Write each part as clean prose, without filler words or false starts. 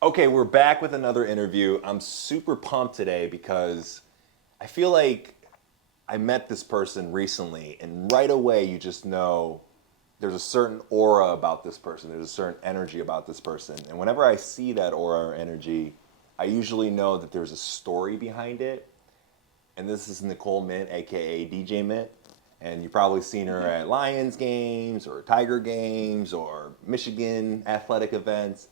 Okay, we're back with another interview. I'm super pumped today because I feel like I met this person recently, and right away you just know there's a certain aura about this person, there's a certain energy about this person. And whenever I see that aura or energy, I usually know that there's a story behind it. And this is Nicole Myint, aka DJ Myint. And you've probably seen her at Lions games or Tiger games or Michigan athletic events.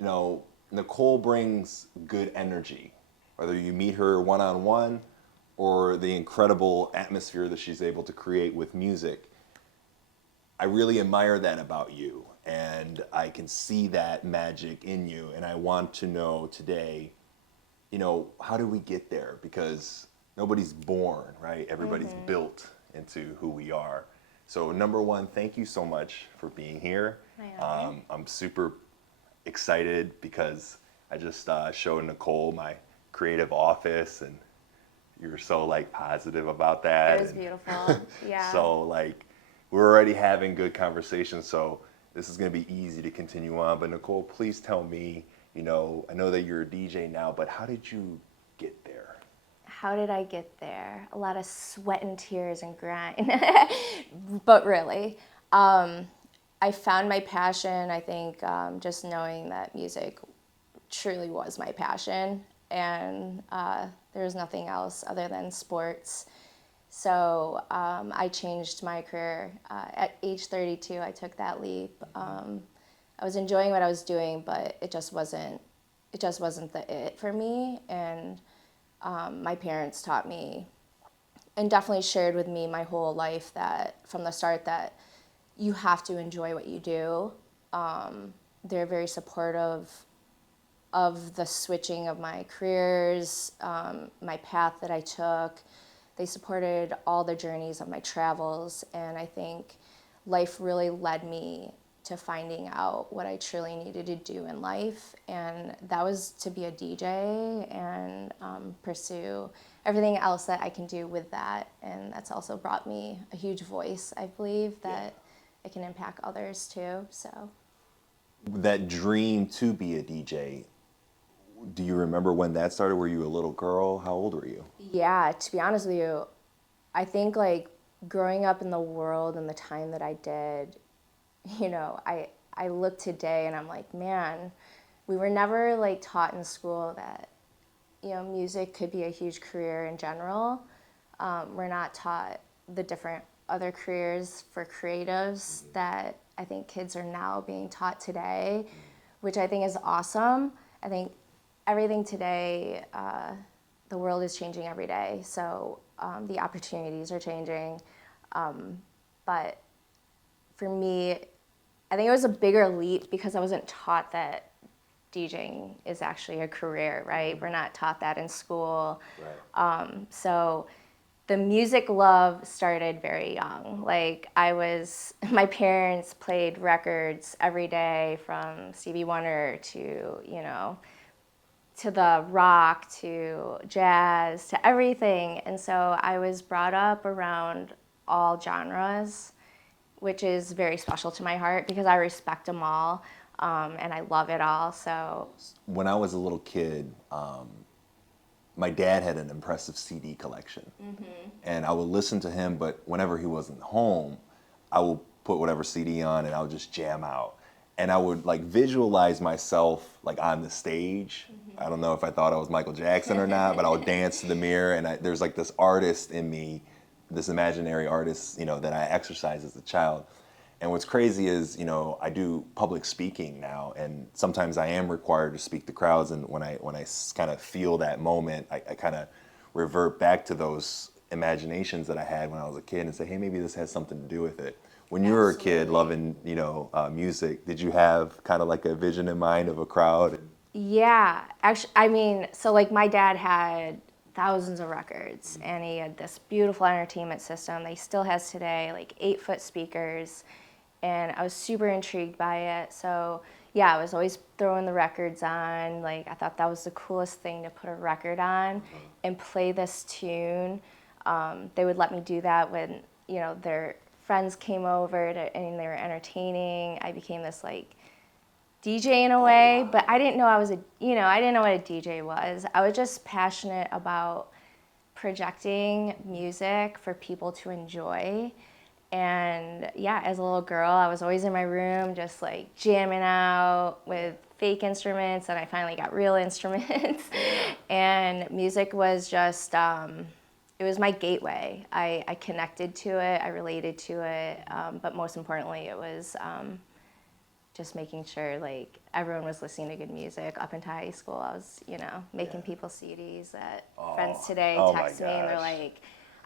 You know, Nicole brings good energy, whether you meet her one on one or the incredible atmosphere that she's able to create with music. I really admire that about you, and I can see that magic in you. And I want to know today, how do we get there? Because nobody's born, right? Everybody's built into who we are. So, number one, thank you so much for being here. My honor. I'm super excited because I just showed Nicole my creative office, and you were so like positive about that. It was And beautiful. Yeah. so like we're already having good conversations. So this is gonna be easy to continue on. But Nicole, please tell me. I know that you're a DJ now, but how did you get there? How did I get there? A lot of sweat and tears and grind. But really, I found my passion, I think, just knowing that music truly was my passion. And there was nothing else other than sports. So I changed my career. At age 32, I took that leap. I was enjoying what I was doing, but it just wasn't the it for me. And my parents taught me and definitely shared with me my whole life that from the start that you have to enjoy what you do. They're very supportive of the switching of my careers, my path that I took. They supported all the journeys of my travels, and I think life really led me to finding out what I truly needed to do in life, and that was to be a DJ and pursue everything else that I can do with that. And that's also brought me a huge voice, I believe, that I can impact others too. So That dream to be a DJ, do you remember when that started? Were you a little girl? How old were you? yeah, to be honest with you, I think like growing up in the world and the time that I did, I look today and I'm like, man, we were never like taught in school that, music could be a huge career in general. We're not taught the different other careers for creatives that I think kids are now being taught today, which I think is awesome. I think everything today, the world is changing every day, so the opportunities are changing. But for me, I think it was a bigger leap because I wasn't taught that DJing is actually a career, right? We're not taught that in school. So the music love started very young. Like my parents played records every day from Stevie Wonder to, to the rock, to jazz, to everything. And so I was brought up around all genres, which is very special to my heart because I respect them all, and I love it all. So When I was a little kid, my dad had an impressive CD collection, and I would listen to him. But whenever he wasn't home, I would put whatever CD on, and I would just jam out. And I would like visualize myself like on the stage. I don't know if I thought I was Michael Jackson or not, but I would dance to the mirror, and there's like this artist in me, this imaginary artist, that I exercised as a child. And what's crazy is, I do public speaking now, and sometimes I am required to speak to crowds. And when I kind of feel that moment, I kind of revert back to those imaginations that I had when I was a kid and say, hey, maybe this has something to do with it. When you were a kid loving, music, did you have kind of like a vision in mind of a crowd? yeah, actually, I mean, so like my dad had thousands of records, and he had this beautiful entertainment system that he still has today, like 8-foot speakers, and I was super intrigued by it. So yeah, I was always throwing the records on. Like I thought that was the coolest thing to put a record on and play this tune. They would let me do that when their friends came over and they were entertaining. I became this like DJ in a way, but I didn't know I didn't know what a DJ was. I was just passionate about projecting music for people to enjoy. And yeah, as a little girl, I was always in my room just like jamming out with fake instruments, and I finally got real instruments. And music was just, it was my gateway. I connected to it, I related to it, but most importantly, it was just making sure like everyone was listening to good music. Up into high school, I was, making people CDs that friends today text me and they're like,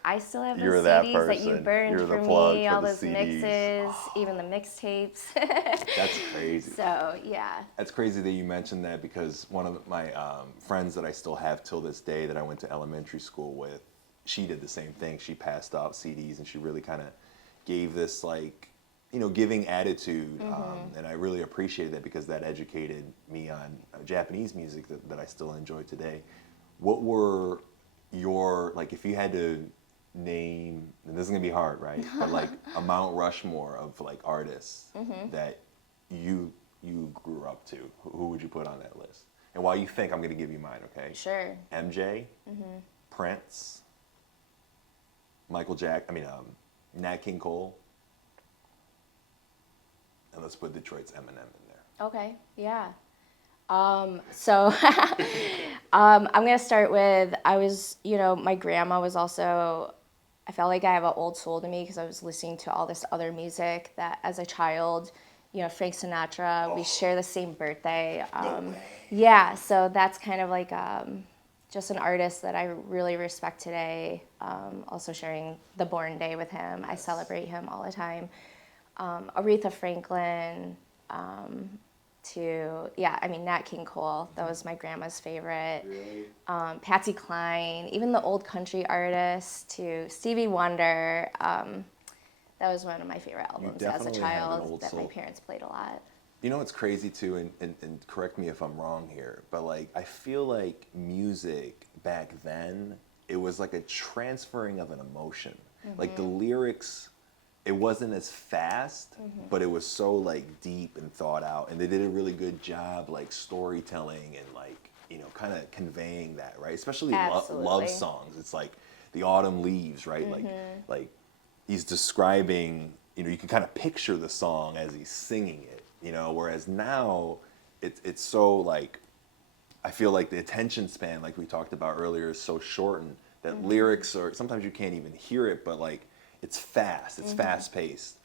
I still have those CDs that you burned for me, all those mixes, even the mixtapes. That's crazy. So, yeah. That's crazy that you mentioned that, because one of my friends that I still have till this day that I went to elementary school with, she did the same thing. She passed out CDs and she really kind of gave this like, giving attitude. And I really appreciated that because that educated me on Japanese music that I still enjoy today. What were your, like, if you had to name, and this is gonna be hard, right? But like a Mount Rushmore of like artists that you grew up to, who would you put on that list? And while you think, I'm gonna give you mine, okay? Sure. MJ, Prince, Nat King Cole, and let's put Detroit's Eminem in there. Okay, yeah. So I'm gonna start with, my grandma was also, I felt like I have an old soul to me because I was listening to all this other music that as a child, Frank Sinatra, we share the same birthday. No way. Yeah, so that's kind of like just an artist that I really respect today. Also sharing the born day with him. I celebrate him all the time. Aretha Franklin, Nat King Cole, that was my grandma's favorite. Really? Patsy Cline, even the old country artists, to Stevie Wonder. That was one of my favorite albums as a child that my parents played a lot. You know what's crazy too, and correct me if I'm wrong here, but like I feel like music back then, it was like a transferring of an emotion. Like the lyrics, it wasn't as fast, but it was so like deep and thought out, and they did a really good job like storytelling and like kind of conveying that, right? Especially love songs. It's like the autumn leaves, right? Like he's describing, you can kind of picture the song as he's singing it, whereas now it's so like, I feel like the attention span, like we talked about earlier, is so shortened that lyrics are, sometimes you can't even hear it, but like it's fast, it's fast paced.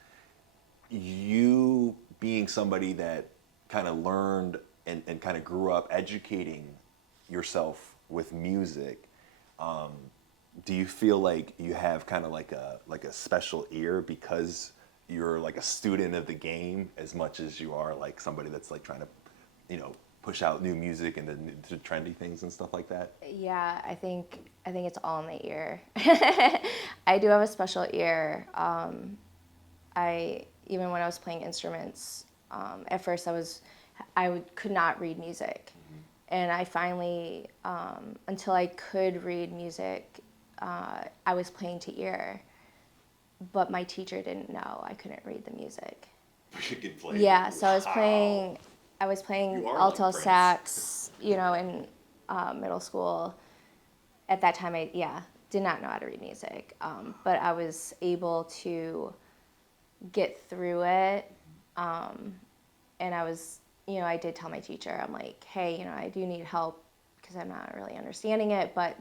You being somebody that kind of learned and kind of grew up educating yourself with music, do you feel like you have kind of like a special ear because you're like a student of the game as much as you are like somebody that's like trying to, push out new music and the trendy things and stuff like that? Yeah, I think it's all in the ear. I do have a special ear. Even when I was playing instruments, at first could not read music, and I finally, until I could read music, I was playing to ear, but my teacher didn't know I couldn't read the music. You could play. Yeah, so I was playing alto sax, in middle school. At that time, I did not know how to read music, but I was able to get through it, and I was, I did tell my teacher, I'm like, hey, I do need help because I'm not really understanding it, but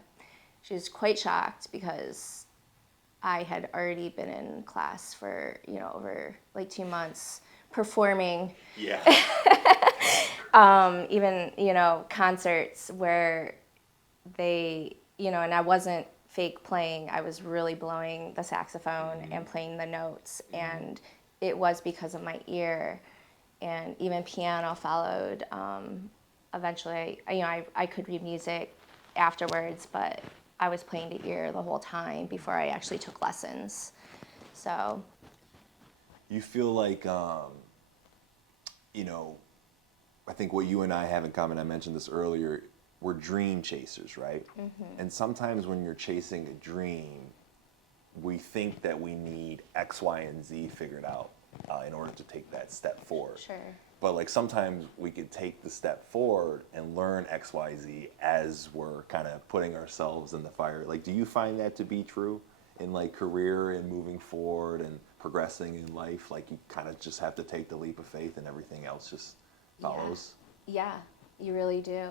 she was quite shocked because I had already been in class for, over like 2 months performing. Yeah. Even, concerts where they, and I wasn't fake playing, I was really blowing the saxophone and playing the notes, and it was because of my ear. And even piano followed. Eventually, I could read music afterwards, but I was playing to ear the whole time before I actually took lessons. So. You feel like, I think what you and I have in common, I mentioned this earlier, we're dream chasers, right? And sometimes when you're chasing a dream, we think that we need X, Y, and Z figured out in order to take that step forward. Sure. but like sometimes we could take the step forward and learn X, Y, Z as we're kind of putting ourselves in the fire. Like, do you find that to be true in like career and moving forward and progressing in life? Like you kind of just have to take the leap of faith and everything else just follows? Yeah, you really do.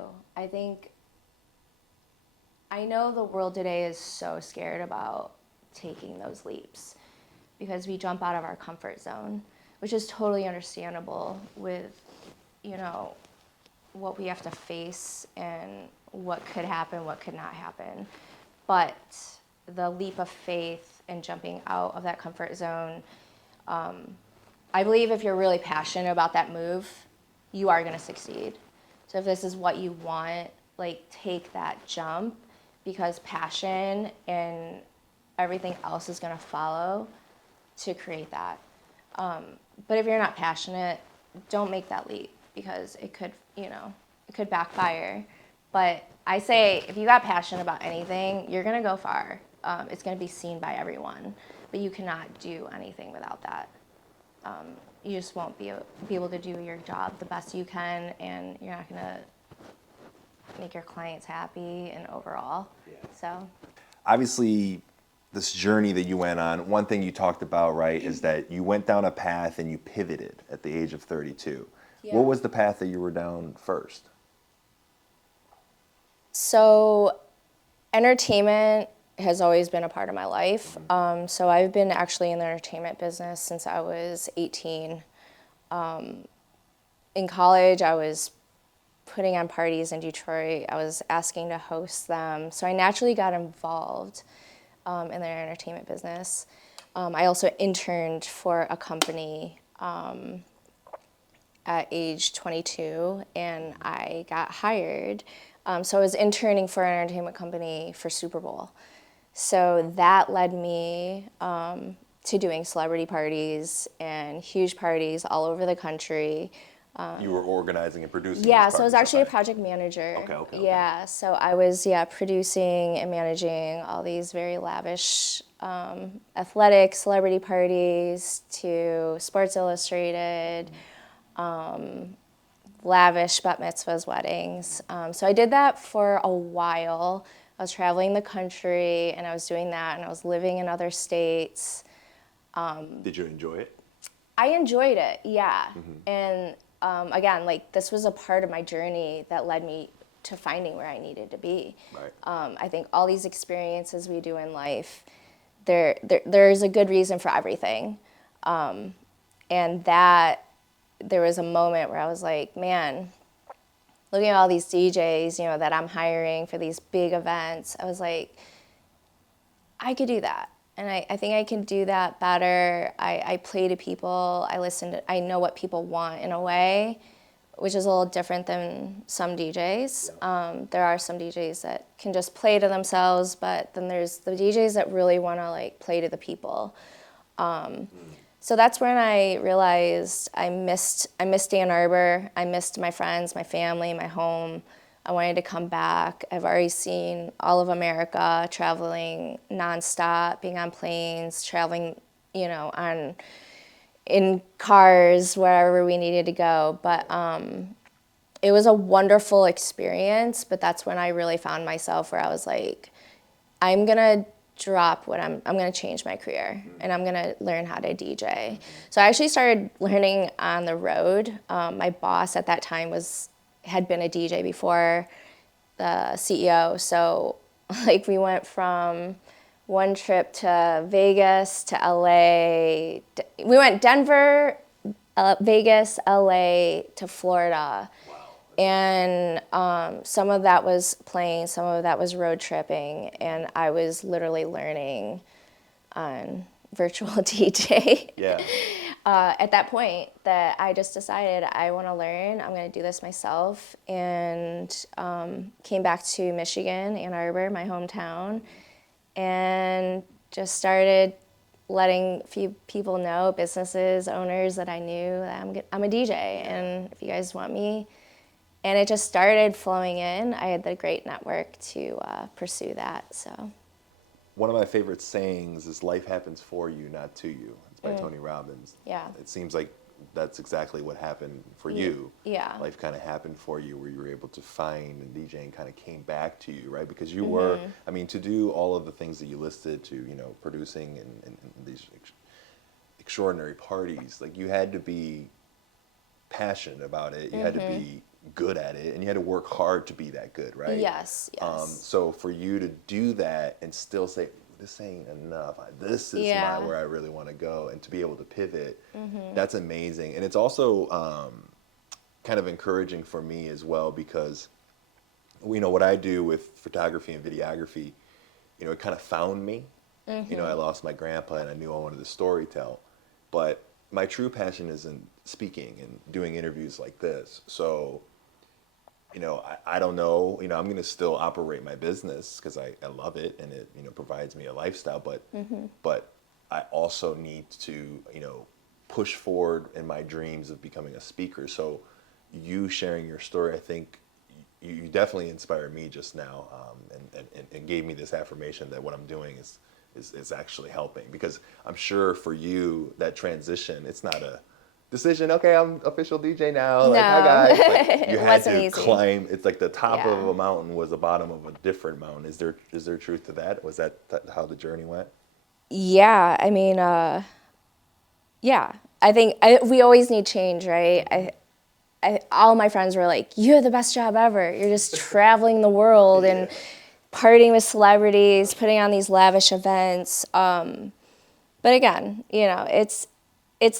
I know the world today is so scared about taking those leaps because we jump out of our comfort zone, which is totally understandable with, you know, what we have to face and what could happen, what could not happen. But the leap of faith and jumping out of that comfort zone, I believe if you're really passionate about that move, you are going to succeed. So if this is what you want, like take that jump because passion and everything else is going to follow to create that. But if you're not passionate, don't make that leap because it could, it could backfire. But I say if you got passionate about anything, you're going to go far. It's going to be seen by everyone, but you cannot do anything without that. You just won't be able to do your job the best you can, and you're not going to make your clients happy and overall. Yeah. So obviously this journey that you went on, one thing you talked about, right, is that you went down a path and you pivoted at the age of 32. Yeah. What was the path that you were down first? So entertainment has always been a part of my life. So I've been actually in the entertainment business since I was 18. In college, I was putting on parties in Detroit. I was asking to host them. So I naturally got involved in their entertainment business. I also interned for a company at age 22, and I got hired. So I was interning for an entertainment company for Super Bowl. So that led me to doing celebrity parties and huge parties all over the country. You were organizing and producing. Yeah, so I was actually a project manager. Okay. Yeah, so I was producing and managing all these very lavish athletic celebrity parties to Sports Illustrated, lavish bat mitzvahs, weddings. So I did that for a while. I was traveling the country and I was doing that, and I was living in other states. Did you enjoy it? I enjoyed it, yeah. And again, like this was a part of my journey that led me to finding where I needed to be. Right. I think all these experiences we do in life, there's a good reason for everything. And that there was a moment where I was like, man, looking at all these DJs, that I'm hiring for these big events, I was like, I could do that. And I think I can do that better. I play to people. I know what people want in a way, which is a little different than some DJs. Yeah. There are some DJs that can just play to themselves, but then there's the DJs that really want to like play to the people. So that's when I realized I missed Ann Arbor. I missed my friends, my family, my home. I wanted to come back. I've already seen all of America, traveling nonstop, being on planes, traveling, in cars, wherever we needed to go. But it was a wonderful experience, but that's when I really found myself where I was like, I'm gonna drop I'm gonna change my career and I'm gonna learn how to DJ. So I actually started learning on the road. My boss at that time had been a DJ before, the CEO. So like we went from one trip to Vegas to LA. We went Denver, Vegas, LA to Florida. Wow. And some of that was playing, some of that was road tripping, and I was literally learning on virtual DJ. Yeah. At that point that I just decided I want to learn, I'm going to do this myself, and came back to Michigan, Ann Arbor, my hometown, and just started letting a few people know, businesses, owners that I knew, that I'm a DJ, and if you guys want me. And it just started flowing in. I had the great network to pursue that, so. One of my favorite sayings is life happens for you, not to you. It's by Tony Robbins. Yeah. It seems like that's exactly what happened for you. Yeah. Life kind of happened for you where you were able to find, and DJing kind of came back to you, right? Because you were, I mean, to do all of the things that you listed, to, you know, producing and these extraordinary parties, like you had to be passionate about it, you had to be good at it, and you had to work hard to be that good, right? Yes, yes. So for you to do that and still say, this ain't enough, this is where I really want to go, and to be able to pivot, that's amazing. And it's also kind of encouraging for me as well, because, you know, what I do with photography and videography, you know, it kind of found me. You know, I lost my grandpa and I knew I wanted to storytell, but my true passion is in speaking and doing interviews like this. So, you know, I don't know, you know, I'm going to still operate my business because I love it, and it, you know, provides me a lifestyle, but I also need to, you know, push forward in my dreams of becoming a speaker. So you sharing your story, I think you definitely inspired me just now, and gave me this affirmation that what I'm doing is actually helping, because I'm sure for you that transition, it's not a decision, okay, I'm official DJ now, like, hi guys, like, you had to climb, it's like the top of a mountain was the bottom of a different mountain. Is there truth to that? Was that how the journey went? Yeah, I mean, yeah, I think we always need change, right? All my friends were like, you have the best job ever. You're just traveling the world and partying with celebrities, putting on these lavish events. But again, you know, it's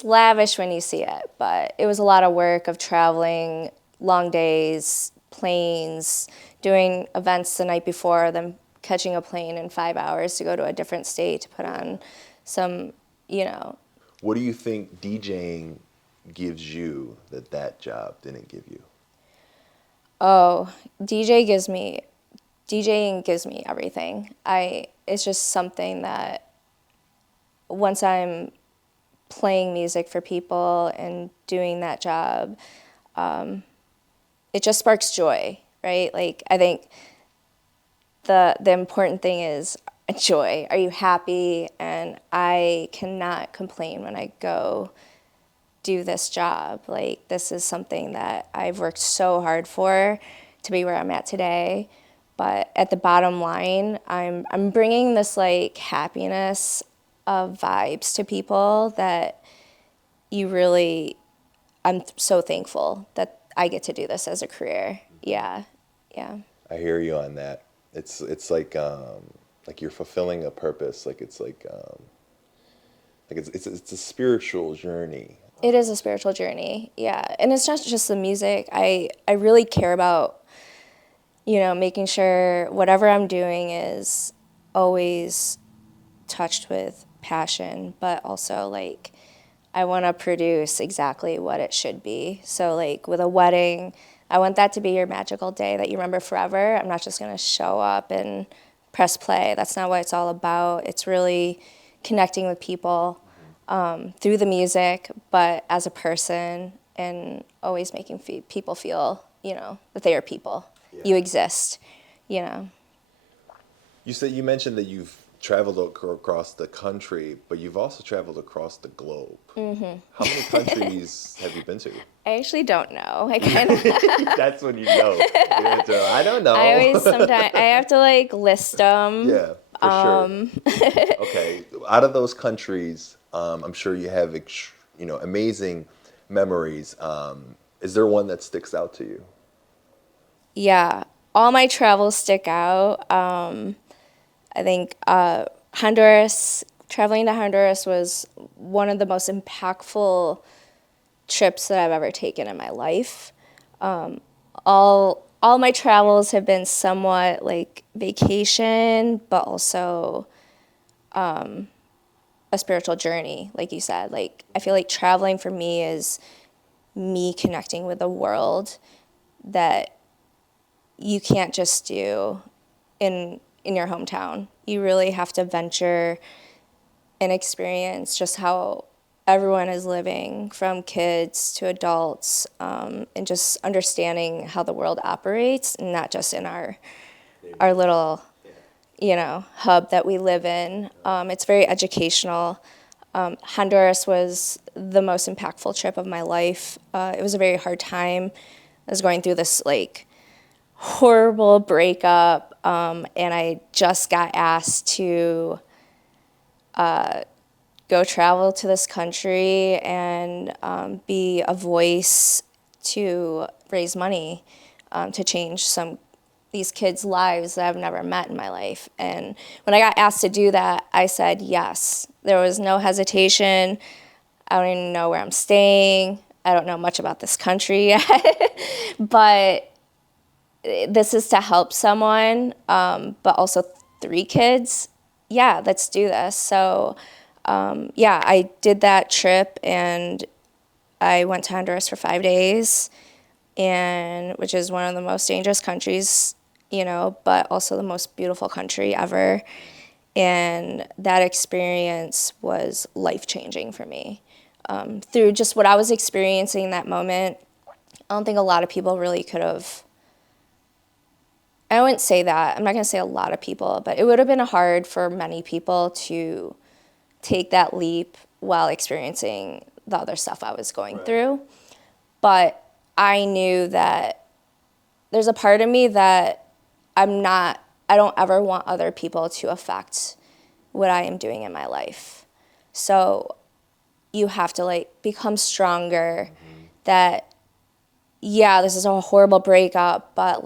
lavish when you see it, but it was a lot of work of traveling, long days, planes, doing events the night before, then catching a plane in 5 hours to go to a different state to put on some, you know. What do you think DJing gives you that job didn't give you? Oh, DJing gives me everything. It's just something that once I'm playing music for people and doing that job, it just sparks joy, right? Like, I think the important thing is joy. Are you happy? And I cannot complain when I go do this job. Like, this is something that I've worked so hard for to be where I'm at today. But at the bottom line, I'm bringing this like happiness of vibes to people that I'm so thankful that I get to do this as a career. Yeah, yeah. I hear you on that. It's like you're fulfilling a purpose. Like it's a spiritual journey. It is a spiritual journey, yeah. And it's not just the music. I really care about, you know, making sure whatever I'm doing is always touched with passion, but also like I want to produce exactly what it should be. So like with a wedding, I want that to be your magical day that you remember forever. I'm not just going to show up and press play. That's not what it's all about. It's really connecting with people through the music, but as a person, and always making people feel, you know, that they are people. Yeah. You exist, you know. You mentioned that you've traveled across the country, but you've also traveled across the globe. Mm-hmm. How many countries have you been to? I actually don't know. I kind of. That's when you know. I don't know. I always sometimes I have to like list them. Yeah, for sure. Okay, out of those countries, I'm sure you have amazing memories. Is there one that sticks out to you? Yeah, all my travels stick out. I think Honduras, traveling to Honduras was one of the most impactful trips that I've ever taken in my life. All my travels have been somewhat like vacation, but also a spiritual journey, like you said. Like, I feel like traveling for me is me connecting with a world that you can't just do in your hometown. You really have to venture and experience just how everyone is living, from kids to adults, and just understanding how the world operates, and not just in our little, you know, hub that we live in. It's very educational. Honduras was the most impactful trip of my life. It was a very hard time. I was going through this like horrible breakup, and I just got asked to go travel to this country and be a voice to raise money to change these kids' lives that I've never met in my life. And when I got asked to do that, I said yes. There was no hesitation. I don't even know where I'm staying. I don't know much about this country yet. But this is to help someone, but also 3 kids. Yeah, let's do this. So, I did that trip, and I went to Honduras for 5 days, and which is one of the most dangerous countries, but also the most beautiful country ever. And that experience was life-changing for me. Through just what I was experiencing in that moment, I don't think a lot of people really could have. I wouldn't say that. I'm not going to say a lot of people, but it would have been hard for many people to take that leap while experiencing the other stuff I was going through. But I knew that there's a part of me that I don't ever want other people to affect what I am doing in my life. So you have to become stronger that, this is a horrible breakup, but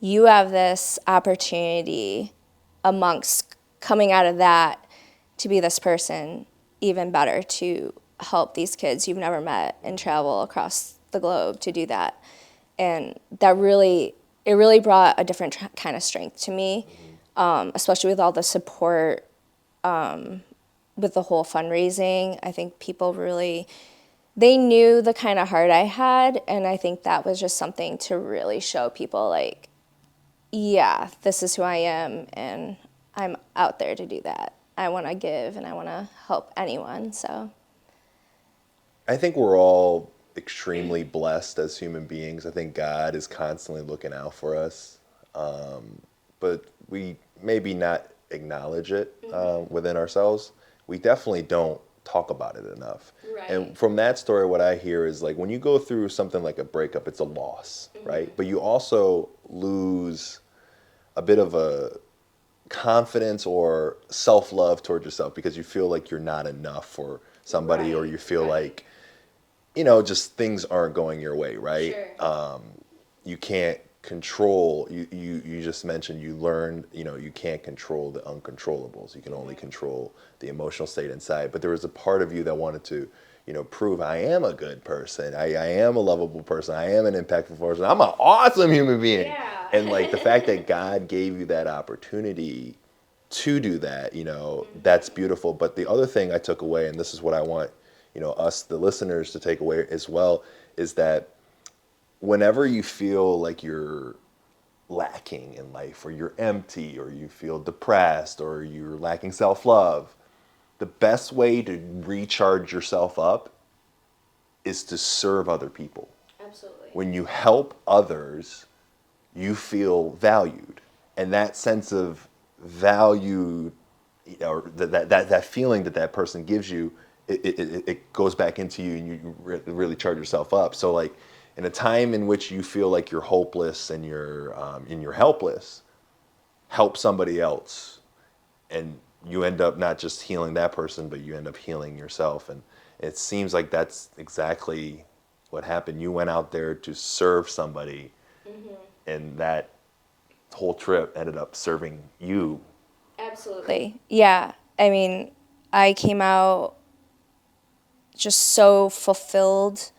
you have this opportunity amongst coming out of that to be this person even better, to help these kids you've never met and travel across the globe to do that. And it really brought a different kind of strength to me, especially with all the support with the whole fundraising. I think people they knew the kind of heart I had, and I think that was just something to really show people this is who I am, and I'm out there to do that. I want to give, and I want to help anyone, so. I think we're all extremely blessed as human beings. I think God is constantly looking out for us, but we maybe not acknowledge it within ourselves. We definitely don't talk about it enough. Right. And from that story, what I hear is when you go through something like a breakup, it's a loss, right? But you also lose a bit of a confidence or self-love towards yourself because you feel like you're not enough for somebody, or you feel like, just things aren't going your way, right? Sure. You can't control, you just mentioned you learned, you can't control the uncontrollables. You can only control the emotional state inside. But there was a part of you that wanted to, prove I am a good person. I am a lovable person. I am an impactful person. I'm an awesome human being. Yeah. And the fact that God gave you that opportunity to do that, that's beautiful. But the other thing I took away, and this is what I want, us, the listeners, to take away as well, is that whenever you feel like you're lacking in life, or you're empty, or you feel depressed, or you're lacking self-love, the best way to recharge yourself up is to serve other people. Absolutely. When you help others, you feel valued. And that sense of value, or that feeling that person gives you, it goes back into you, and you really charge yourself up. So in a time in which you feel like you're hopeless and you're helpless, help somebody else, and you end up not just healing that person, but you end up healing yourself. And it seems like that's exactly what happened. You went out there to serve somebody, and that whole trip ended up serving you. Absolutely. Yeah. I mean, I came out just so fulfilled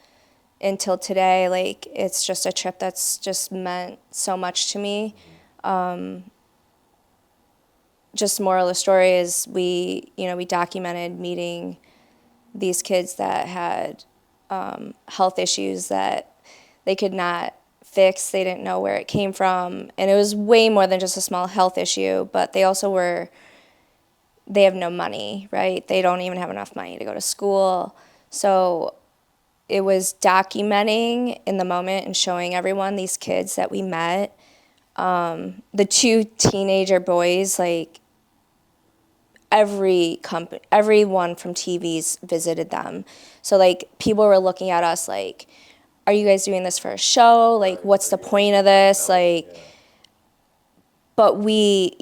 until today. It's just a trip that's just meant so much to me. Just moral of the story is we documented meeting these kids that had health issues that they could not fix. They didn't know where it came from. And it was way more than just a small health issue, but they have no money, right? They don't even have enough money to go to school. So it was documenting in the moment and showing everyone these kids that we met. The 2 teenager boys, everyone from TVs visited them. So like people were looking at us like, are you guys doing this for a show? Like, what's the point of this? Like, but we,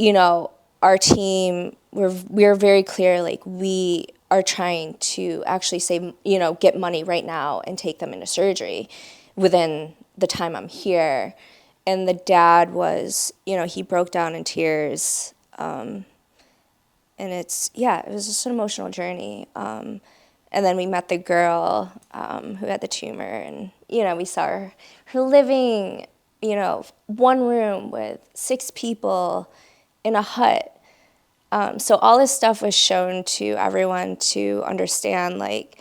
our team, we're very clear, like we are trying to actually save, get money right now and take them into surgery within the time I'm here. And the dad was, he broke down in tears. And it was just an emotional journey. And then we met the girl who had the tumor, and, we saw her living, one room with 6 people in a hut. So all this stuff was shown to everyone to understand, like,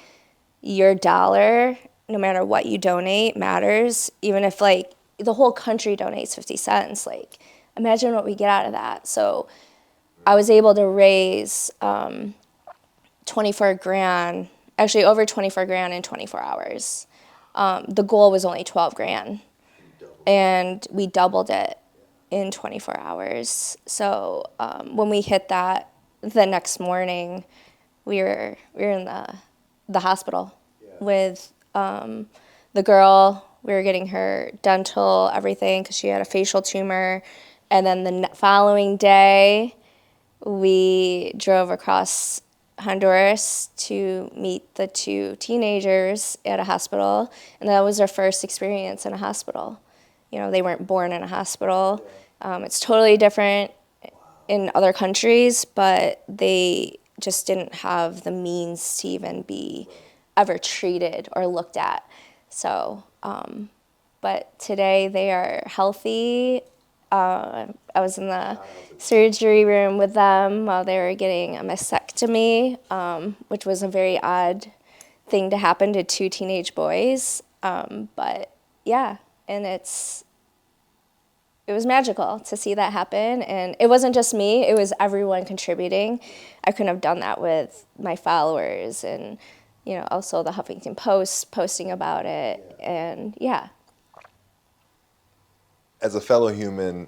your dollar, no matter what you donate, matters. Even if, like, the whole country donates 50 cents, like, imagine what we get out of that. So I was able to raise 24 grand, actually over 24 grand in 24 hours. The goal was only 12 grand, and we doubled it in 24 hours. So when we hit that, the next morning, we were in the hospital with the girl. We were getting her dental, everything, because she had a facial tumor. And then the following day, we drove across Honduras to meet the 2 teenagers at a hospital, and that was our first experience in a hospital. They weren't born in a hospital. It's totally different in other countries, but they just didn't have the means to even be ever treated or looked at. So, but today they are healthy. I was in the surgery room with them while they were getting a mastectomy, which was a very odd thing to happen to 2 teenage boys. But yeah, and it was magical to see that happen. And it wasn't just me, it was everyone contributing. I couldn't have done that with my followers, and, also the Huffington Post posting about it. And yeah. As a fellow human,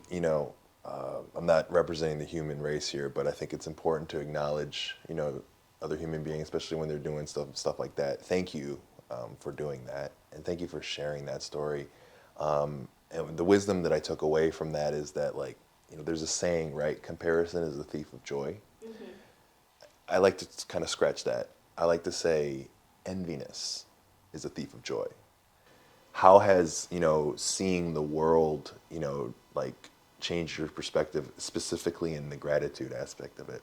I'm not representing the human race here, but I think it's important to acknowledge, other human beings, especially when they're doing stuff like that. Thank you for doing that, and thank you for sharing that story. And the wisdom that I took away from that is that, like, there's a saying, right? Comparison is the thief of joy. Mm-hmm. I like to kind of scratch that. I like to say enviness is a thief of joy. How has, seeing the world, like, changed your perspective, specifically in the gratitude aspect of it?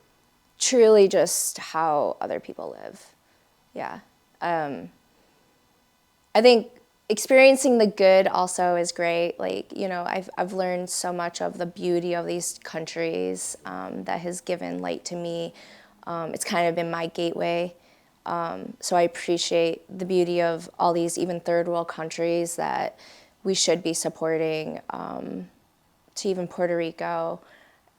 Truly just how other people live. Yeah. I think experiencing the good also is great. Like, I've learned so much of the beauty of these countries that has given light to me. It's kind of been my gateway. So I appreciate the beauty of all these even third world countries that we should be supporting, to even Puerto Rico.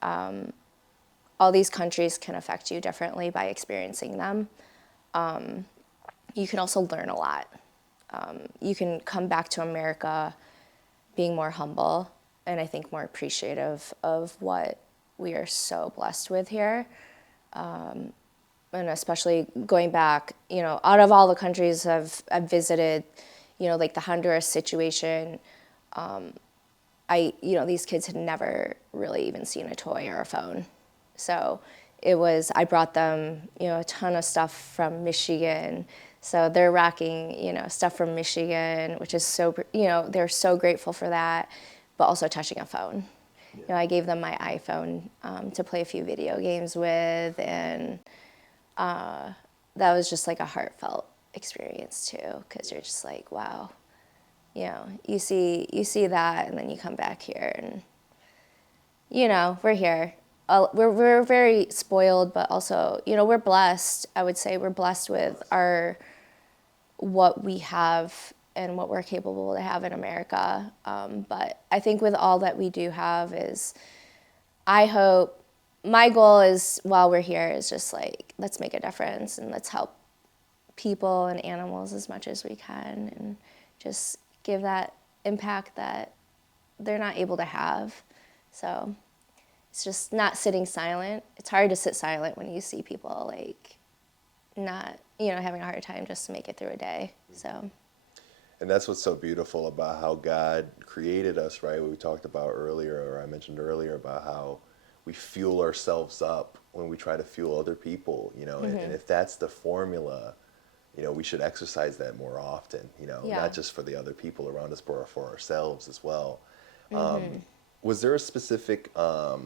All these countries can affect you differently by experiencing them. You can also learn a lot. You can come back to America being more humble, and I think more appreciative of what we are so blessed with here. And especially going back, out of all the countries I've visited, like the Honduras situation, these kids had never really even seen a toy or a phone. So I brought them, a ton of stuff from Michigan. So they're rocking, stuff from Michigan, which is so, they're so grateful for that, but also touching a phone. Yeah. I gave them my iPhone to play a few video games with, and that was just like a heartfelt experience too, because you're just like, wow, you see that, and then you come back here, and we're here. We're very spoiled, but also we're blessed. I would say we're blessed with what we have and what we're capable to have in America. But I think with all that we do have I hope. My goal is, while we're here, is just like, let's make a difference and let's help people and animals as much as we can, and just give that impact that they're not able to have. So it's just not sitting silent. It's hard to sit silent when you see people like not, having a hard time just to make it through a day. So. And that's what's so beautiful about how God created us, right? What we talked about earlier, or I mentioned earlier, about how we fuel ourselves up when we try to fuel other people, and if that's the formula, we should exercise that more often, Yeah. not just for the other people around us, but for ourselves as well. Was there a specific, I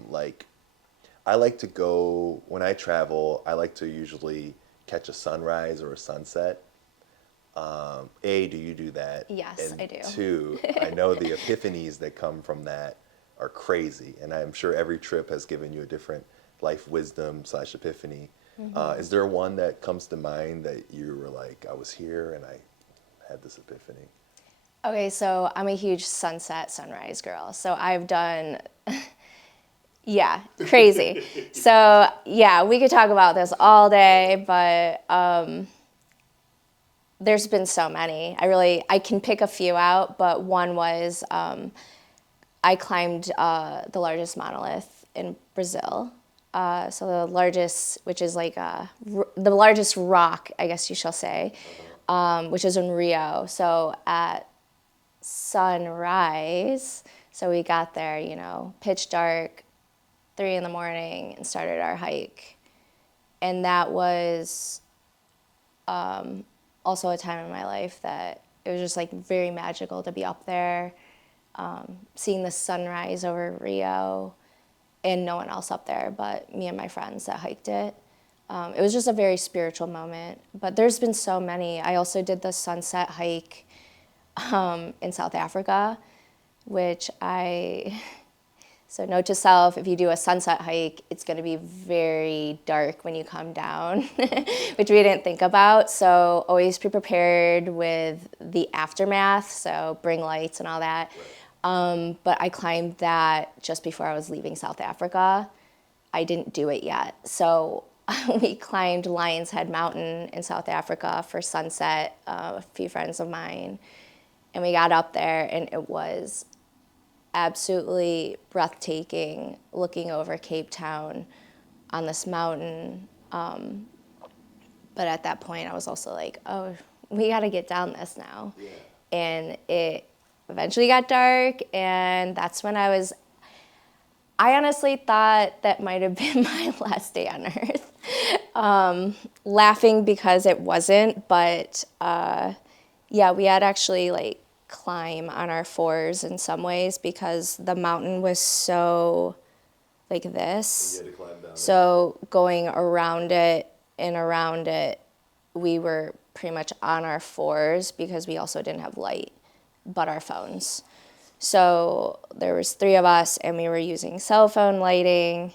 like to go, when I travel, I like to usually catch a sunrise or a sunset. A, do you do that? Yes, and I do. Two, I know the epiphanies that come from that are crazy, and I'm sure every trip has given you a different life wisdom / epiphany. Is there one that comes to mind that you were like, I was here and I had this epiphany? Okay, so I'm a huge sunset sunrise girl. So I've done, yeah, crazy. So yeah, we could talk about this all day, but there's been so many. I can pick a few out, but one was I climbed the largest monolith in Brazil. So the largest, which is like the largest rock, I guess you shall say, which is in Rio. So at sunrise, so we got there, pitch dark, 3 a.m, and started our hike. And that was also a time in my life that it was just like very magical to be up there, seeing the sunrise over Rio, and no one else up there but me and my friends that hiked it. It was just a very spiritual moment. But there's been so many. I also did the sunset hike in South Africa, so note to self, if you do a sunset hike, it's going to be very dark when you come down, which we didn't think about. So always be prepared with the aftermath, so bring lights and all that. But I climbed that just before I was leaving South Africa. I didn't do it yet. So we climbed Lion's Head Mountain in South Africa for sunset, a few friends of mine. And we got up there, and it was absolutely breathtaking looking over Cape Town on this mountain. But at that point, I was also like, oh, we got to get down this now. Yeah. And it eventually got dark, and that's when I honestly thought that might have been my last day on Earth. Laughing because it wasn't, but yeah, we had actually climb on our fours in some ways because the mountain was so like this. You had to climb down so going around it and around it, we were pretty much on our fours because we also didn't have light but our phones. So there was 3 of us, and we were using cell phone lighting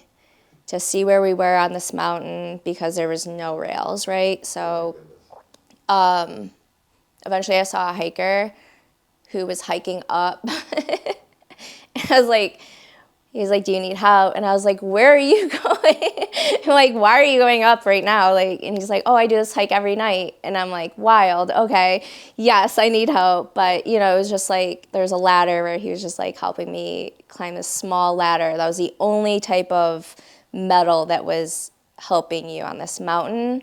to see where we were on this mountain because there was no rails, right? So eventually I saw a hiker who was hiking up. And I was like, he's like, do you need help? And I was like, where are you going? I'm like, why are you going up right now? And he's like, oh, I do this hike every night. And I'm like, wild. Okay. Yes, I need help. But, it was just there's a ladder where he was just helping me climb this small ladder. That was the only type of metal that was helping you on this mountain.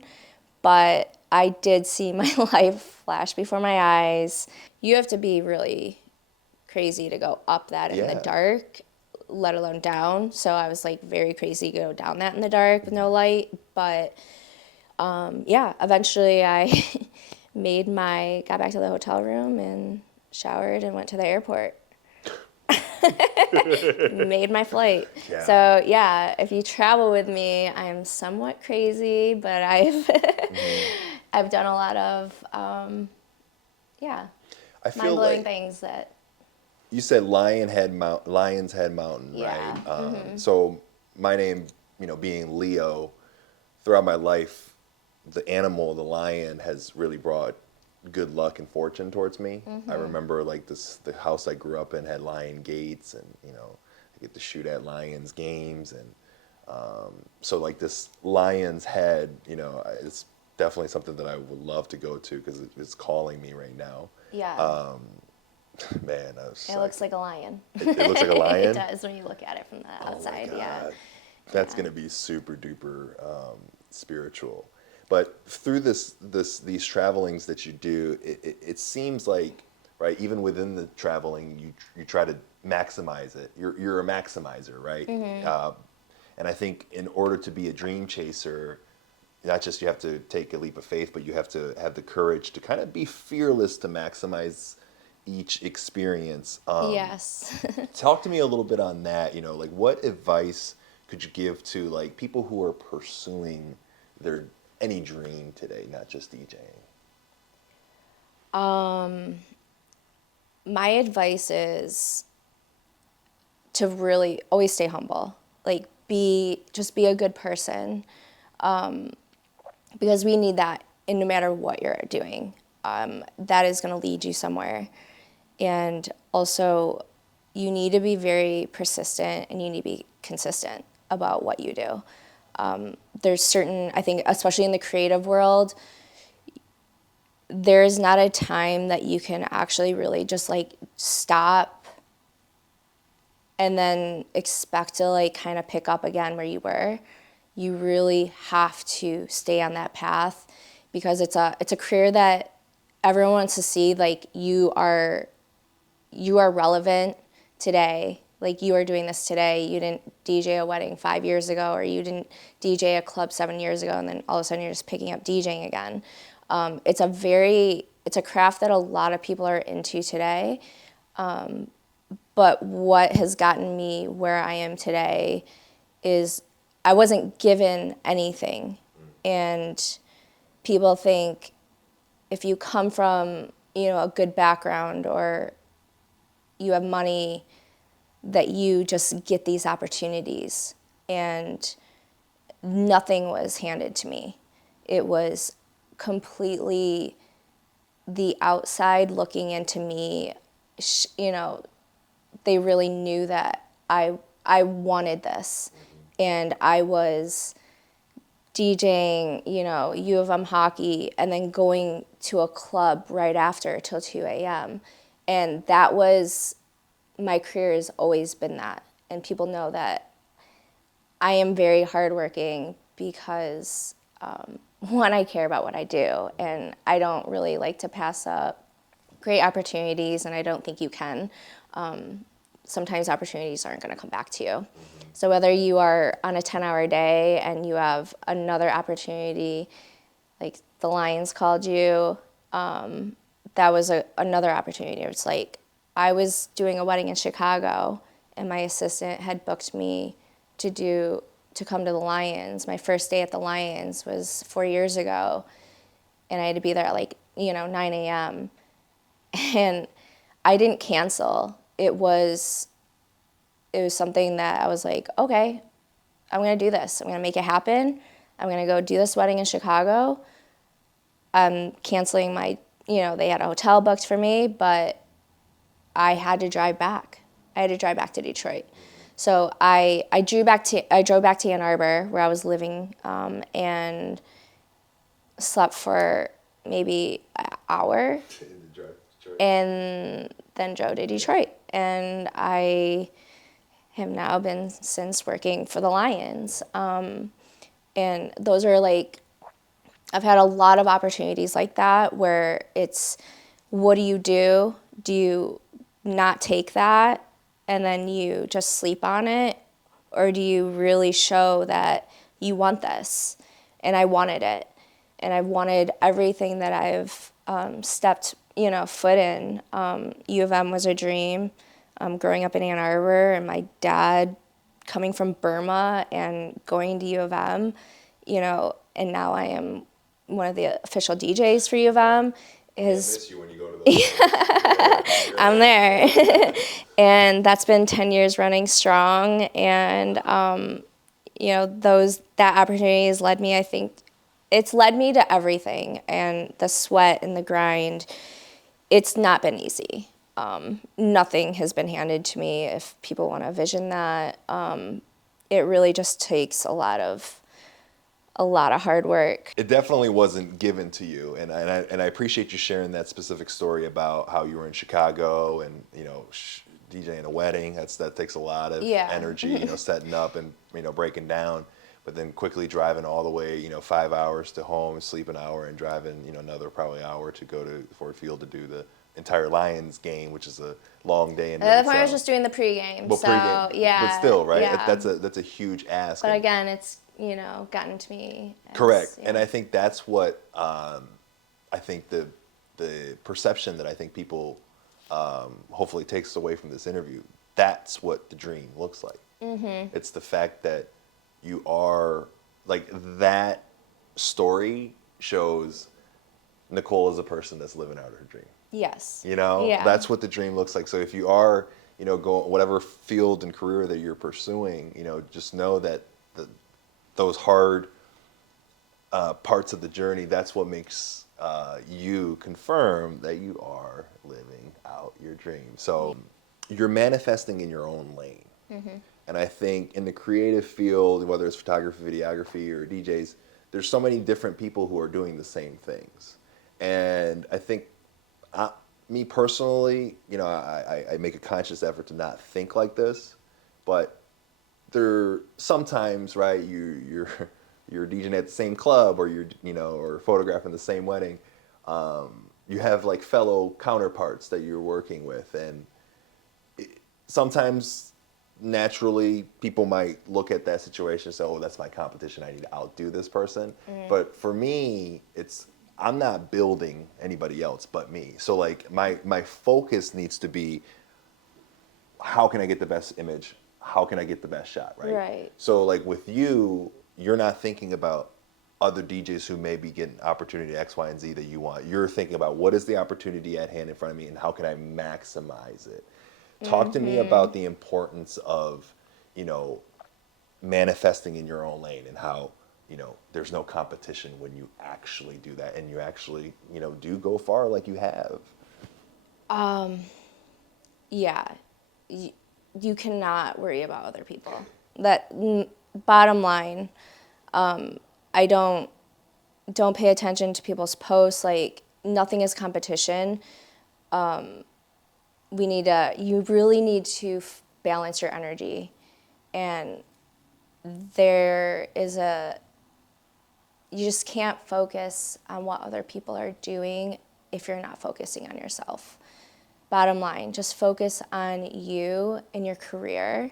But I did see my life flash before my eyes. You have to be really crazy to go up that in the dark, let alone down. So I was very crazy to go down that in the dark with no light. But yeah, eventually I got back to the hotel room and showered and went to the airport. Made my flight. Yeah. So yeah, if you travel with me, I'm somewhat crazy, but I've done a lot of mind-blowing things that. You said Lion's Head Mountain, yeah. right? So my name, being Leo, throughout my life, the animal, the lion, has really brought good luck and fortune towards me. I remember the house I grew up in had lion gates, and I get to shoot at lions games, and so this lion's head, it's definitely something that I would love to go to because it's calling me right now. Yeah. Man, I was It looks like a lion. it looks like a lion? It does when you look at it from the outside, Oh my yeah. God. That's going to be super duper spiritual. But through these travelings that you do, it seems like, right, even within the traveling, you try to maximize it. You're a maximizer, right? And I think in order to be a dream chaser, not just you have to take a leap of faith, but you have to have the courage to kind of be fearless to maximize each experience. Yes. Talk to me a little bit on that. You know, like what advice could you give to like people who are pursuing their any dream today, not just DJing? My advice is to really always stay humble. Like just be a good person. Because we need that in no matter what you're doing. That is going to lead you somewhere. And also, you need to be very persistent and you need to be consistent about what you do. There's certain, I think, especially in the creative world, there's not a time that you can actually really just like stop and then expect to like kind of pick up again where you were. You really have to stay on that path because it's a career that everyone wants to see. Like you are relevant today. Like you are doing this today. You didn't DJ a wedding 5 years ago, or you didn't DJ a club 7 years ago, and then all of a sudden you're just picking up DJing again. It's a craft that a lot of people are into today. But what has gotten me where I am today is I wasn't given anything. And people think if you come from, a good background or you have money, that you just get these opportunities. And nothing was handed to me. It was completely the outside looking into me. They really knew that I wanted this. And I was DJing, U of M hockey, and then going to a club right after till 2 a.m. And that was, my career has always been that. And people know that I am very hardworking because, one, I care about what I do. And I don't really like to pass up great opportunities, and I don't think you can. Sometimes opportunities aren't going to come back to you. So whether you are on a 10-hour day and you have another opportunity, like the Lions called you, that was another opportunity. It's like I was doing a wedding in Chicago, and my assistant had booked me to come to the Lions. My first day at the Lions was 4 years ago, and I had to be there at 9 a.m. And I didn't cancel. It was something that I was like, okay, I'm going to do this. I'm going to make it happen. I'm going to go do this wedding in Chicago. I'm canceling they had a hotel booked for me, but I had to drive back. I had to drive back to Detroit. So I drove back to Ann Arbor, where I was living, and slept for maybe an hour. And then drove to Detroit. And I have now been since working for the Lions. And those are I've had a lot of opportunities like that where it's, what do you do? Do you not take that and then you just sleep on it? Or do you really show that you want this? And I wanted it. And I wanted everything that I've stepped foot in. U of M was a dream. Growing up in Ann Arbor, and my dad coming from Burma and going to U of M, and now I am one of the official DJs for U of M. I miss you when you go to those. I'm there. And that's been 10 years running strong. And, that opportunity has led me, I think, it's led me to everything. And the sweat and the grind, it's not been easy. Nothing has been handed to me, if people want to vision that. It really just takes a lot of a lot of hard work. It definitely wasn't given to you, and I appreciate you sharing that specific story about how you were in Chicago and DJing a wedding. That takes a lot of Yeah. energy, setting up and breaking down, but then quickly driving all the way 5 hours to home, sleep an hour, and driving another probably hour to go to Ford Field to do the entire Lions game, which is a long day. At that point, I was just doing the pregame. Well, so pregame, yeah, but still, right? Yeah. That's a huge ask. But again, it's gotten to me. Correct, and I think that's what I think the perception that I think people hopefully takes away from this interview. That's what the dream looks like. Mm-hmm. It's the fact that you are like that story shows Nicole is a person that's living out her dream. Yes. Yeah. That's what the dream looks like. So if you are, go whatever field and career that you're pursuing, just know that those hard parts of the journey, that's what makes you confirm that you are living out your dream. So you're manifesting in your own lane. Mm-hmm. And I think in the creative field, whether it's photography, videography, or DJs, there's so many different people who are doing the same things. And I think me personally, I make a conscious effort to not think like this, but sometimes, right, you're DJing at the same club, or or photographing the same wedding. You have like fellow counterparts that you're working with, and sometimes naturally people might look at that situation and say, "Oh, that's my competition. I need to outdo this person." Mm. But for me, I'm not building anybody else but me. So like my focus needs to be, how can I get the best image? How can I get the best shot, right? Right. So like with you, you're not thinking about other DJs who may be getting opportunity X, Y, and Z that you want. You're thinking about what is the opportunity at hand in front of me and how can I maximize it? Talk to me about the importance of, manifesting in your own lane and how, there's no competition when you actually do that and you actually, do go far like you have. Yeah. You cannot worry about other people. Bottom line, I don't pay attention to people's posts. Like, nothing is competition. You really need to balance your energy, and you just can't focus on what other people are doing if you're not focusing on yourself. Bottom line, just focus on you and your career.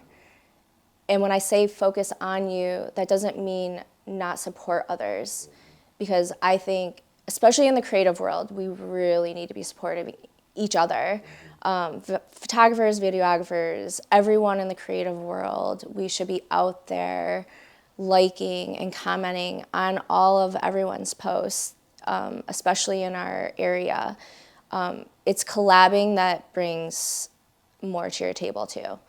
And when I say focus on you, that doesn't mean not support others, because I think, especially in the creative world, we really need to be supportive of each other. Photographers, videographers, everyone in the creative world, we should be out there liking and commenting on all of everyone's posts, especially in our area. It's collabing that brings more to your table too,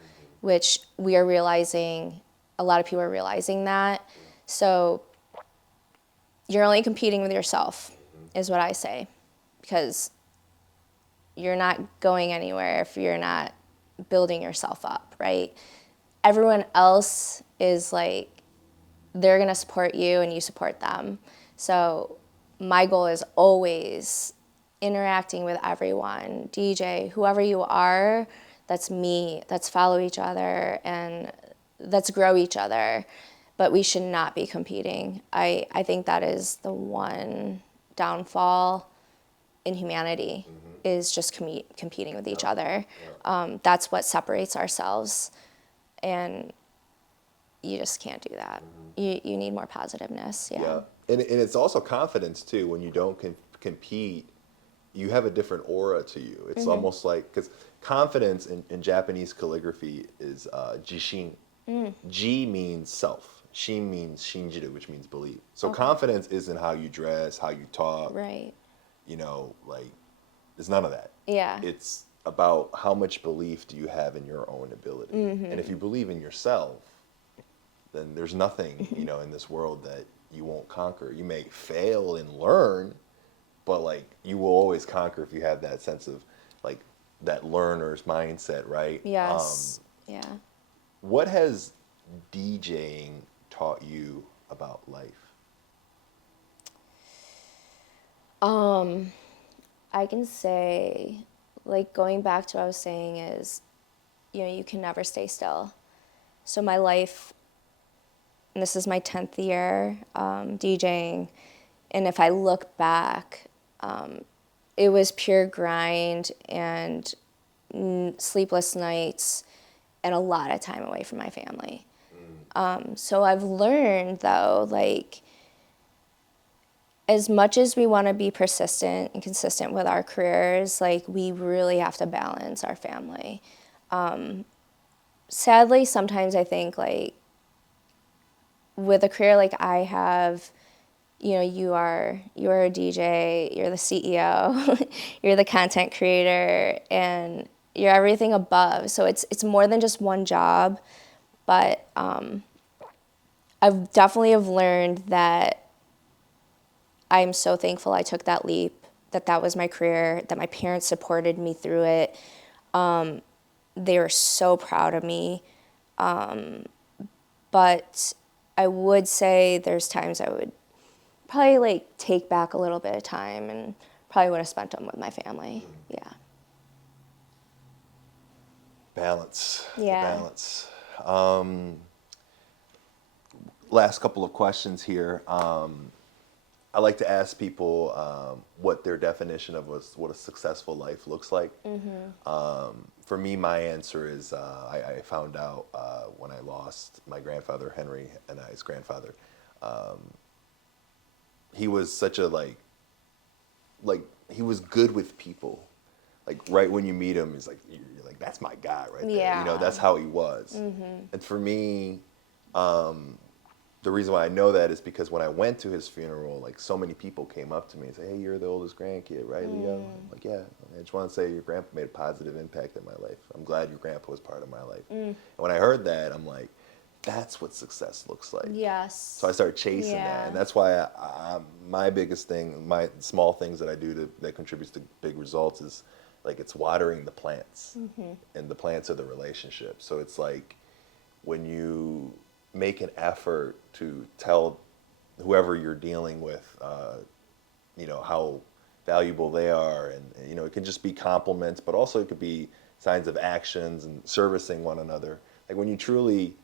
which we are realizing, a lot of people are realizing that. So you're only competing with yourself, is what I say, because you're not going anywhere if you're not building yourself up, right? Everyone else is like, they're gonna support you and you support them. So my goal is always interacting with everyone, DJ, whoever you are, that's me, let's follow each other and let's grow each other. But we should not be competing. I think that is the one downfall in humanity, is just competing with each other. That's what separates ourselves, and you just can't do that. You need more positiveness. Yeah. And it's also confidence too. When you don't compete, you have a different aura to you. It's almost like, because confidence in Japanese calligraphy is jishin. Ji means self. Shin means shinjiru, which means believe. So confidence isn't how you dress, how you talk. Right. It's none of that. Yeah. It's about how much belief do you have in your own ability. And if you believe in yourself, then there's nothing, in this world that you won't conquer. You may fail and learn, but like, you will always conquer if you have that sense of like that learner's mindset, right? Yes. What has DJing taught you about life? I can say, like, going back to what I was saying is, you can never stay still. So my life, and this is my 10th year DJing, and if I look back, it was pure grind and sleepless nights and a lot of time away from my family. So I've learned, though, like, as much as we want to be persistent and consistent with our careers, like, we really have to balance our family. Sadly, sometimes I think, like, with a career like I have, you're a DJ, you're the CEO, you're the content creator, and you're everything above. So it's more than just one job, but I've definitely have learned that I'm so thankful I took that leap, that was my career, that my parents supported me through it. They were so proud of me. But I would say there's times I would probably, like, take back a little bit of time and probably would have spent them with my family. Yeah. Balance. Yeah. The balance. Last couple of questions here. I like to ask people what their definition of what a successful life looks like. For me, my answer is I found out when I lost my grandfather, Henry, and I's grandfather. He was such a like he was good with people. Like right when you meet him, he's like you're like that's my guy right there. Yeah. That's how he was. And for me, the reason why I know that is because when I went to his funeral, like so many people came up to me and said, "Hey, you're the oldest grandkid, right, Leo?" I'm like, "Yeah." I just want to say your grandpa made a positive impact in my life. I'm glad your grandpa was part of my life. And when I heard that, I'm like, that's what success looks like. Yes. So I started chasing that, Yeah. and that's why my biggest thing, my small things that I do that contributes to big results is like it's watering the plants, and the plants are the relationship. So it's like when you make an effort to tell whoever you're dealing with, how valuable they are, and it can just be compliments, but also it could be signs of actions and servicing one another. Like when you truly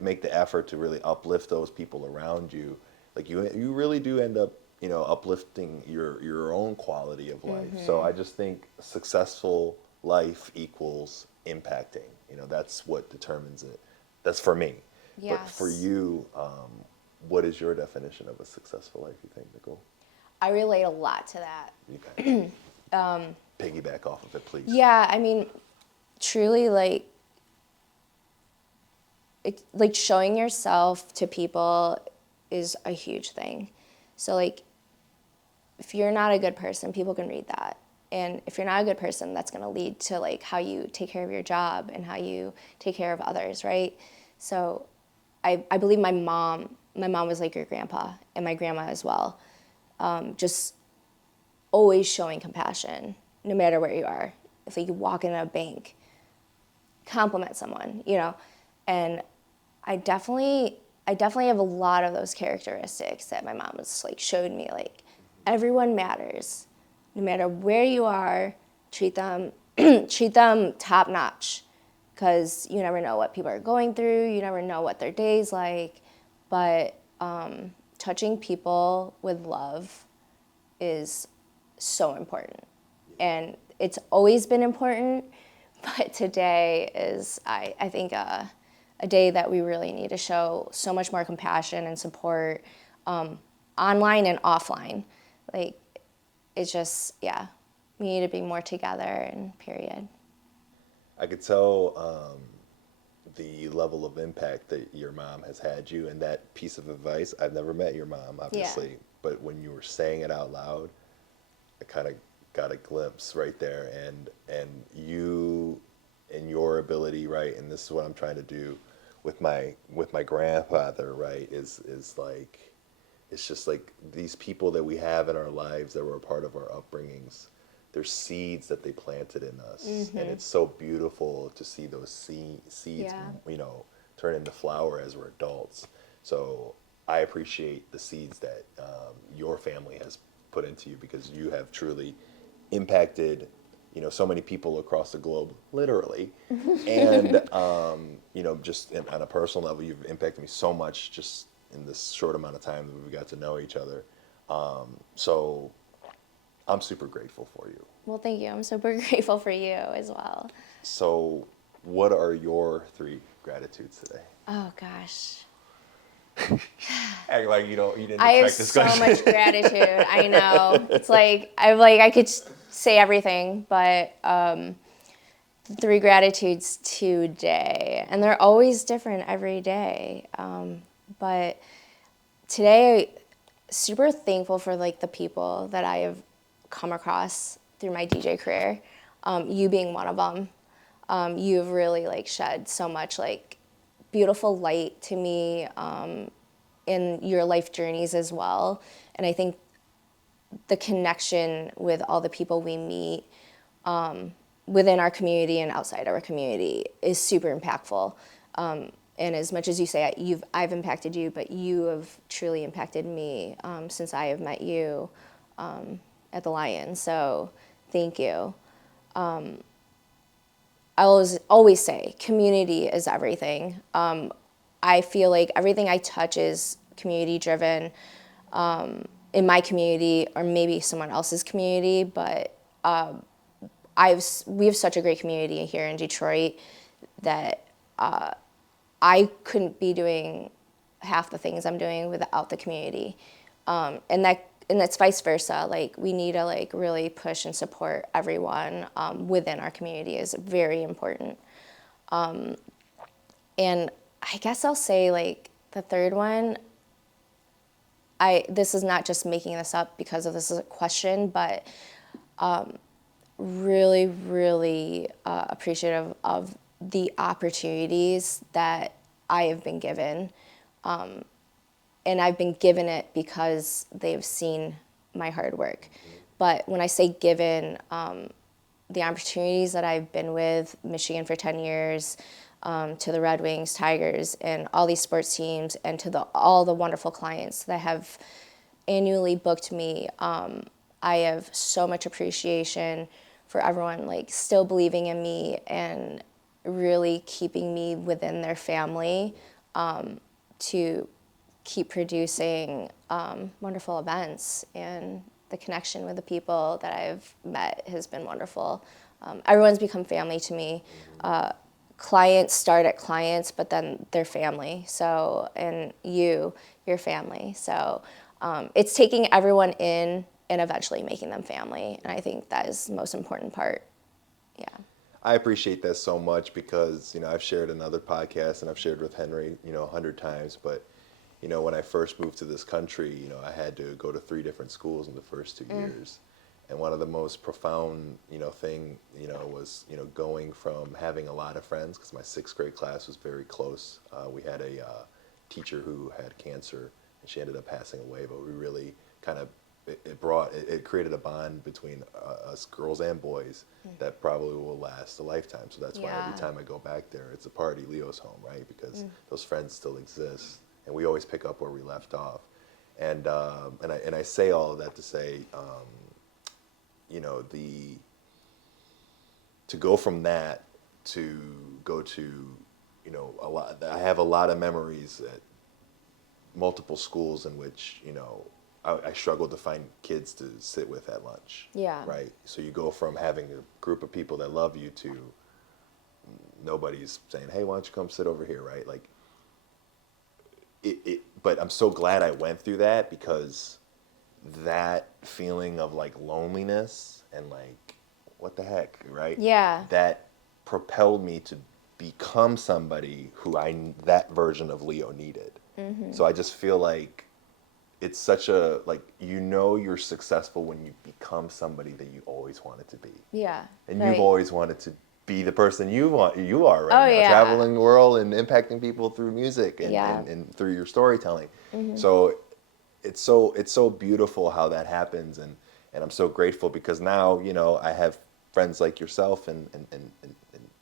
make the effort to really uplift those people around you, like you really do end up uplifting your own quality of life. So I just think successful life equals impacting. That's what determines it. That's for me. But for Yes. you, what is your definition of a successful life, you think, Nicole? I relate a lot to that. Okay. Piggyback off of it, please. Yeah, I mean, truly, like, like showing yourself to people is a huge thing. So, like, if you're not a good person, people can read that. And if you're not a good person, that's going to lead to, like, how you take care of your job and how you take care of others, right? So I believe my mom was like your grandpa and my grandma as well. Just always showing compassion, no matter where you are. If like, you walk in a bank, compliment someone, and I definitely have a lot of those characteristics that my mom was like showed me. Like, everyone matters, no matter where you are. Treat them top notch, because you never know what people are going through. You never know what their day's like, but touching people with love is so important, and it's always been important. But today is, I think, a day that we really need to show so much more compassion and support, online and offline. Like, it's just, yeah, we need to be more together, and period. I could tell the level of impact that your mom has had you, and that piece of advice. I've never met your mom, obviously, but when you were saying it out loud, I kind of got a glimpse right there, and you and your ability, right, and this is what I'm trying to do with my grandfather, right, is like it's just like these people that we have in our lives that were a part of our upbringings. There's seeds that they planted in us, and it's so beautiful to see those seeds, Yeah. turn into flower as we're adults. So I appreciate the seeds that your family has put into you, because you have truly impacted, so many people across the globe, literally. And, just on a personal level, you've impacted me so much just in this short amount of time that we got to know each other. So I'm super grateful for you. Well, thank you. I'm super grateful for you as well. So what are your 3 gratitudes today? Oh, gosh. Act like you didn't I have expect this so question. much gratitude. I know. It's like I could say everything, but 3 gratitudes today, and they're always different every day. But today, super thankful for like the people that I have come across through my DJ career. You being one of them. You've really like shed so much like beautiful light to me in your life journeys as well. And I think the connection with all the people we meet within our community and outside our community is super impactful. And as much as you say I've impacted you, but you have truly impacted me since I have met you at the Lion. So thank you. I always say community is everything. I feel like everything I touch is community driven in my community or maybe someone else's community, but we have such a great community here in Detroit that I couldn't be doing half the things I'm doing without the community. And that's vice versa. Like we need to like really push and support everyone within our community is very important. And I guess I'll say like the third one, this is not just making this up because of this is a question, but really, really appreciative of the opportunities that I have been given. And I've been given it because they've seen my hard work. But when I say given, the opportunities that I've been with Michigan for 10 years, to the Redwings, Tigers, and all these sports teams, and to all the wonderful clients that have annually booked me, I have so much appreciation for everyone like still believing in me and really keeping me within their family to keep producing wonderful events, and the connection with the people that I've met has been wonderful. Everyone's become family to me. Clients start at clients, but then they're family. So, and your family. So it's taking everyone in and eventually making them family. And I think that is the most important part. Yeah. I appreciate that so much because, I've shared in other podcasts and I've shared with Henry, 100 times, but when I first moved to this country, I had to go to 3 different schools in the first 2 years. And one of the most profound, thing, was, going from having a lot of friends, because my 6th grade class was very close. We had a teacher who had cancer, and she ended up passing away, but we really kind of, it created a bond between us girls and boys that probably will last a lifetime. So that's why every time I go back there, it's a party, Leo's home, right? Because those friends still exist. And we always pick up where we left off, and I say all of that to say, to go from that to go to, a lot. I have a lot of memories at multiple schools in which I struggled to find kids to sit with at lunch. Yeah. Right. So you go from having a group of people that love you to nobody's saying, "Hey, why don't you come sit over here?" Right. Like. But I'm so glad I went through that, because that feeling of like loneliness and like, what the heck, right? Yeah. That propelled me to become somebody who that version of Leo needed. So I just feel like it's such a, like, you're successful when you become somebody that you always wanted to be. Yeah. And right. you've always wanted to be the person you are right now, yeah. traveling the world and impacting people through music and, Yeah. and through your storytelling. So it's so beautiful how that happens, and I'm so grateful because now I have friends like yourself and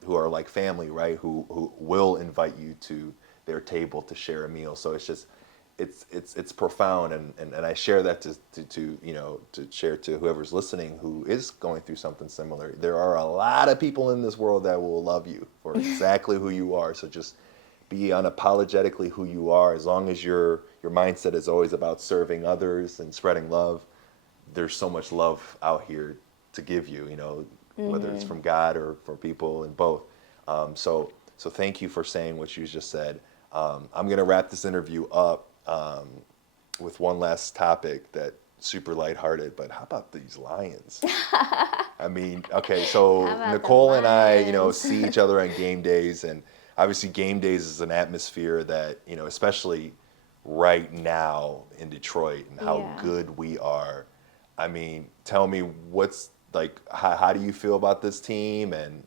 who are like family, right? Who will invite you to their table to share a meal. So it's profound, and I share that to share to whoever's listening who is going through something similar. There are a lot of people in this world that will love you for exactly who you are. So just be unapologetically who you are. As long as your mindset is always about serving others and spreading love, there's so much love out here to give you. Whether it's from God or from people, and both. So thank you for saying what you just said. I'm gonna wrap this interview up with one last topic that super lighthearted, but how about these Lions? I mean, okay, so Nicole and I, see each other on game days, and obviously game days is an atmosphere that, especially right now in Detroit and how good we are. I mean, tell me how do you feel about this team, and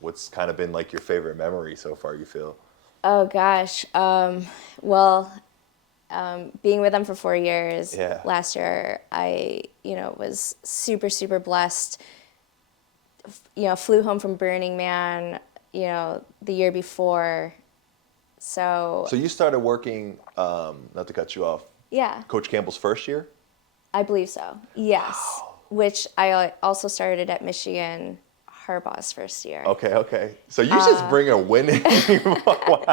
what's kind of been your favorite memory so far, you feel? Oh gosh. Well, being with them for 4 years, last year, I, was super, super blessed. Flew home from Burning Man, the year before. So you started working, not to cut you off, Coach Campbell's first year? I believe so, yes. Wow. Which I also started at Michigan, Harbaugh's first year. Okay. So you just bring a winning. Wow.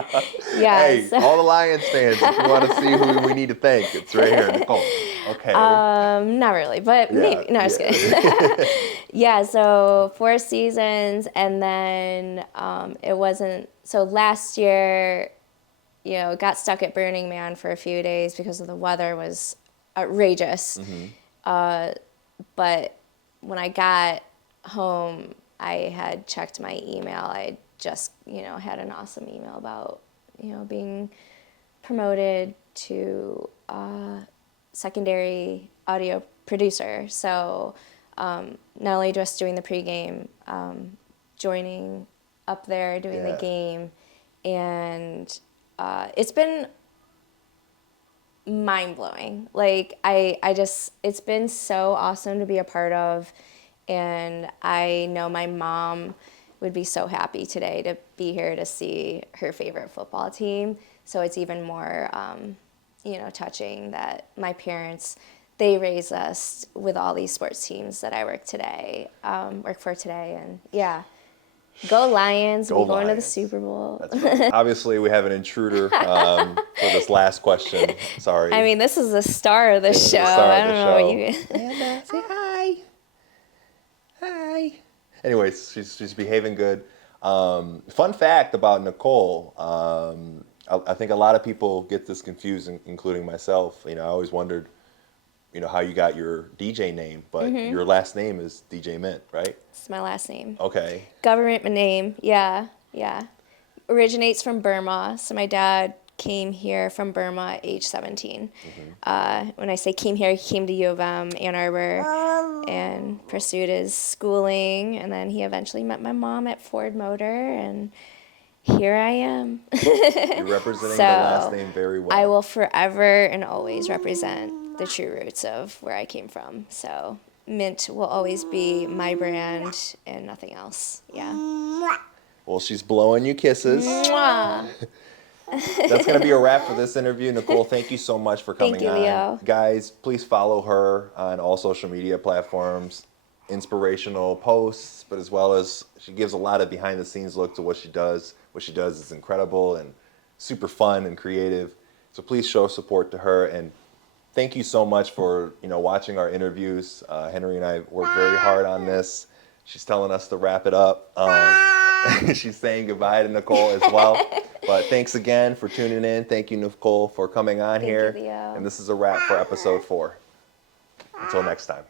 Yeah. Hey, all the Lions fans, if you want to see who we need to thank, it's right here, Nicole. Okay. Not really, but maybe. No, just kidding. Yeah, so 4 seasons, and then it wasn't. So last year, got stuck at Burning Man for a few days because of the weather was outrageous. But when I got home, I had checked my email. I just, had an awesome email about, being promoted to secondary audio producer. So not only just doing the pregame, joining up there, doing the game, and it's been mind-blowing. It's been so awesome to be a part of, and I know my mom would be so happy today to be here to see her favorite football team. So it's even more, touching that my parents, they raised us with all these sports teams that I work for today, and go Lions! We're going to the Super Bowl. That's right. Obviously, we have an intruder for this last question. Sorry. I mean, this is the star of the show. I don't know what you. Amanda, say hi. Hi. Anyways, she's behaving good. Fun fact about Nicole. I think a lot of people get this confused, including myself. I always wondered, how you got your DJ name, but your last name is DJ Myint, right? It's my last name. Okay. Government name, yeah. Originates from Burma. So my dad came here from Burma at age 17. When I say came here, he came to U of M, Ann Arbor, and pursued his schooling. And then he eventually met my mom at Ford Motor, and here I am. You're representing the last name very well. I will forever and always represent the true roots of where I came from. So Myint will always be my brand and nothing else. Yeah. Well, she's blowing you kisses. Mwah. That's going to be a wrap for this interview. Nicole, thank you so much for coming on. Thank you, Leo. Guys, please follow her on all social media platforms. Inspirational posts, but as well as she gives a lot of behind the scenes look to what she does. What she does is incredible and super fun and creative. So please show support to her, and thank you so much for watching our interviews. Henry and I worked very hard on this. She's telling us to wrap it up. She's saying goodbye to Nicole as well. But thanks again for tuning in. Thank you, Nicole, for coming on here. Thank you, Leo. And this is a wrap for episode 4. Until next time.